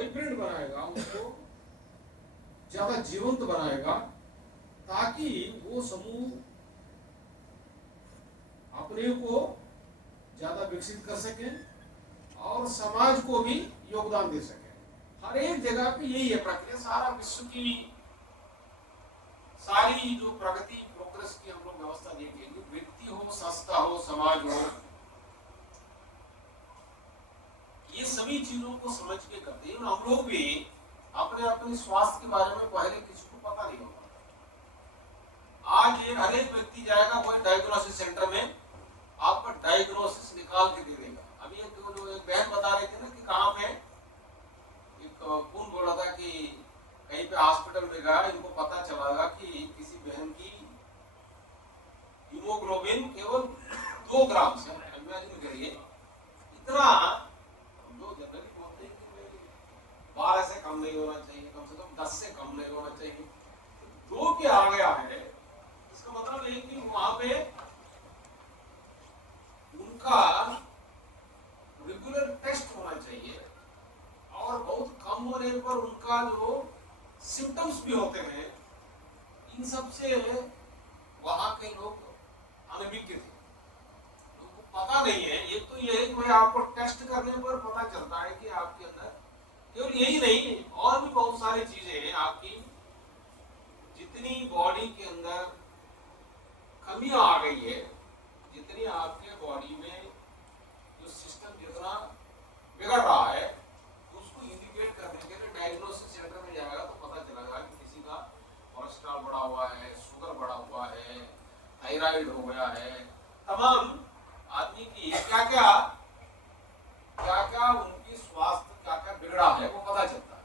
Vibrant बनाएगा, उसको ज्यादा जीवंत बनाएगा, ताकि वो समूह अपने को ज्यादा विकसित कर सके और समाज को भी योगदान दे सके। हर एक जगह पे यही है प्रक्रिया। सारा विश्व की सारी जो प्रगति प्रोग्रेस की हम लोग व्यवस्था देखेंगे, व्यक्ति हो, संस्था हो, समाज हो, ये सभी चीजों को समझ के करते हैं। हम लोग भी अपने अपने स्वास्थ्य के बारे में पहले किसी को पता नहीं होगा। आज ये हर एक व्यक्ति जाएगा कोई डायग्नोसिस सेंटर में, आपका डायग्नोसिस निकाल के दे देगा। अभी एक बहन बता रहे थे ना कि कहाँ पे एक कौन बोला था कि कहीं पे हॉस्पिटल में गया, इनको पता चला कि किसी बहन की हीमोग्लोबिन केवल 2 ग्राम से, इमेजिन करिए, इतना। हम लोग जनरली बोलते हैं कि 12 से कम नहीं होना चाहिए, कम से कम 10 से कम नहीं होना चाहिए। 2 पे आ गया है, इसका मतलब है कि वहां पे उनका रेगुलर टेस्ट होना चाहिए, और बहुत कम होने पर उनका जो सिम्टम्स भी होते हैं, इन सब से वहां के लोग अनभिज्ञ थे, उनको पता नहीं है। एक तो ये है कि भाई आपको टेस्ट करने पर पता चलता है कि आपके अंदर केवल यही नहीं, और भी बहुत सारी चीजें हैं आपकी, जितनी बॉडी के अंदर कमियां आ गई है, जितनी आपके बॉडी में जो सिस्टम जितना बिगड़ रहा है, उसको इंडिकेट करने के लिए डायग्नोसिस सेंटर में जाएगा तो पता चलेगा कि किसी का कोलेस्ट्रॉल बढ़ा हुआ है, शुगर बढ़ा हुआ है, थायराइड हो गया है, तमाम आदमी की क्या क्या उनकी स्वास्थ्य क्या क्या बिगड़ा है वो पता चलता है।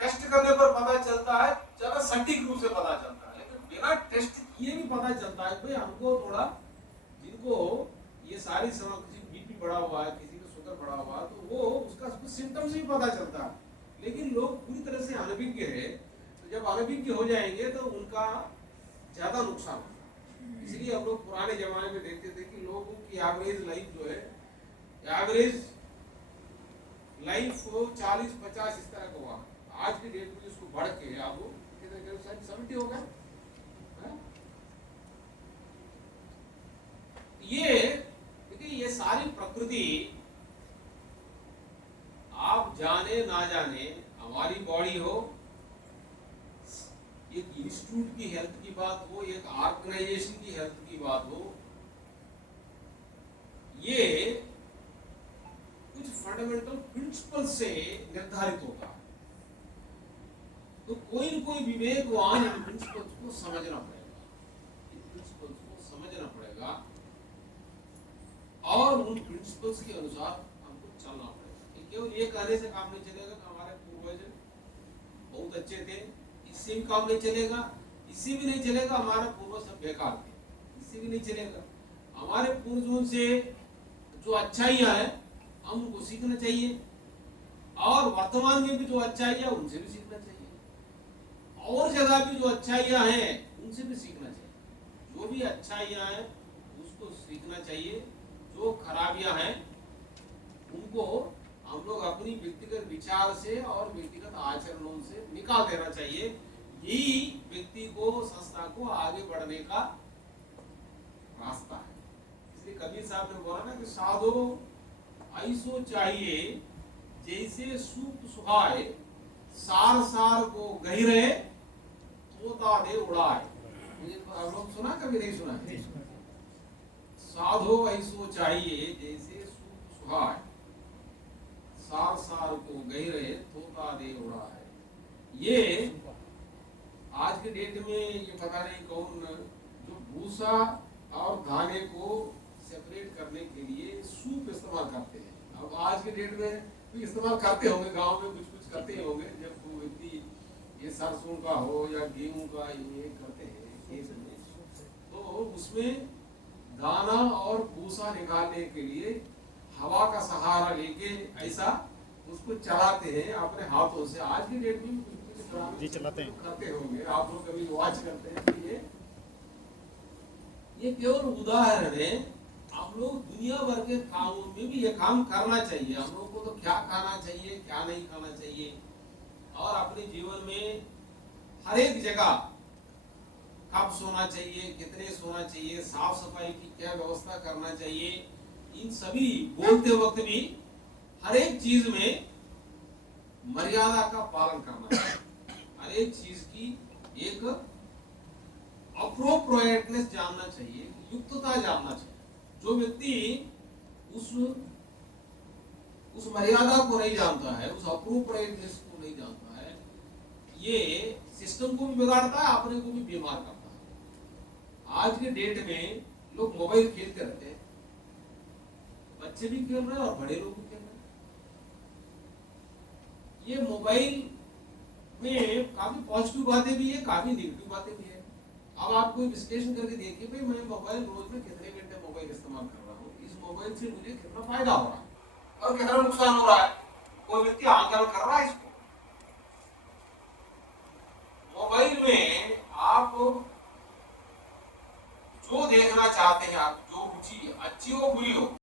टेस्ट करने पर पता चलता है, ज्यादा सटीक रूप से पता चलता है, लेकिन बिना टेस्ट किए भी पता चलता है। भाई हमको थोड़ा, जिनको ये सारी समस्या, बीपी बढ़ा हुआ है, किसी का शुगर बढ़ा हुआ है, तो वो उसका सिम्टम्स भी पता चलता है, लेकिन लोग पूरी तरह से अनभिज्ञ है। तो जब अनभिज्ञ हो जाएंगे तो उनका ज्यादा नुकसान होगा। इसलिए हम लोग पुराने जमाने में देखते थे कि लोगों की एवरेज लाइफ जो है, एवरेज लाइफ 40-50 इस तरह का हुआ। आज की डेट में इसको बढ़ के आप 70 हो गए। ये देखिए, ये सारी प्रकृति आप जाने ना जाने, हमारी बॉडी हो, एक इंस्टीट्यूट की हेल्थ की बात हो, एक ऑर्गेनाइजेशन की हेल्थ की बात हो, ये कुछ फंडामेंटल प्रिंसिपल से निर्धारित होता है। तो कोई न कोई विवेकवान इन प्रिंसिपल्स को समझना पड़ेगा, इन प्रिंसिपल्स को समझना पड़ेगा, और उन प्रिंसिपल्स के अनुसार हमको चलना पड़ेगा। केवल ये कहने से काम नहीं चलेगा कि हमारे पूर्वज बहुत अच्छे थे, इससे भी काम नहीं चलेगा। इससे भी नहीं चलेगा हमारे पूर्वज सब बेकार थे, इससे भी नहीं चलेगा। हमारे पूर्वजों से जो अच्छाइयां हैं हम उनको सीखना चाहिए, और वर्तमान में भी जो अच्छाइयां उनसे भी सीखना चाहिए, और जगह भी जो अच्छाइयां हैं उनसे भी सीखना चाहिए। जो भी अच्छाइयां हैं उसको सीखना चाहिए, जो खराबियां हैं उनको हम लोग अपनी व्यक्तिगत विचार से और व्यक्तिगत आचरणों से निकाल देना चाहिए। यही व्यक्ति को, संस्था को आगे बढ़ने का रास्ता है। इसलिए कबीर साहब ने बोला ना कि साधो ऐसो चाहिए जैसे सूप सुहाए, सार सार को गहिरे तोता दे उड़ाए। आप लोग सुना, कभी नहीं सुना? साधो ऐसो चाहिए जैसे सूप सुहाए, सार सार को गहिरे तोता दे उड़ाए। ये आज के डेट में ये पता नहीं कौन जो भूसा और दाने को सेपरेट करने के लिए सूप इस्तेमाल करते हैं। अब आज के डेट में भी इस्तेमाल करते होंगे, गांव में कुछ करते ही होंगे। जब वो व्यक्ति ये सरसों का हो या गेहूं का ये करते हैं तो उसमें दाना और भूसा निकालने के लिए हवा का सहारा लेके ऐसा उसको चलाते हैं अपने हाथों से। आज की डेट में जी चलाते हैं, करते होंगे, आप लोग कभी वॉच करते हैं। ये केवल उदाहरण है, हम लोग दुनिया भर के कामों में भी ये काम करना चाहिए। हम लोग को तो क्या खाना चाहिए, क्या नहीं खाना चाहिए, और अपने जीवन में हर एक जगह कब सोना चाहिए, कितने सोना चाहिए, साफ सफाई की क्या व्यवस्था करना चाहिए, इन सभी बोलते वक्त भी हर एक चीज में मर्यादा का पालन करना चाहिए। हर एक चीज की एक अप्रोप्रिएटनेस जानना चाहिए, युक्तता जानना चाहिए। जो व्यक्ति उस मर्यादा को नहीं जानता है, उस अप्रोप्रिएटनेस को नहीं जानता है, ये सिस्टम को भी बिगाड़ता है, अपने को भी बीमार करता है। आज के डेट में लोग मोबाइल खेलते रहते हैं, बच्चे भी खेल रहे हैं और बड़े लोग भी खेल रहे हैं। ये मोबाइल में काफी पॉजिटिव बातें भी है, काफी नेगेटिव बातें भी है। अब आप कोई विश्लेषण करके देखिए, भाई मैं मोबाइल रोज में कितने घंटे मोबाइल इस्तेमाल कर रहा हूँ, इस मोबाइल से मुझे कितना फायदा हो रहा है और कितना नुकसान हो रहा है। कोई व्यक्ति आंकलन कर रहा है इसको। मोबाइल में आप जो देखना चाहते हैं, आप जो रुचि अच्छी हो बुरी हो,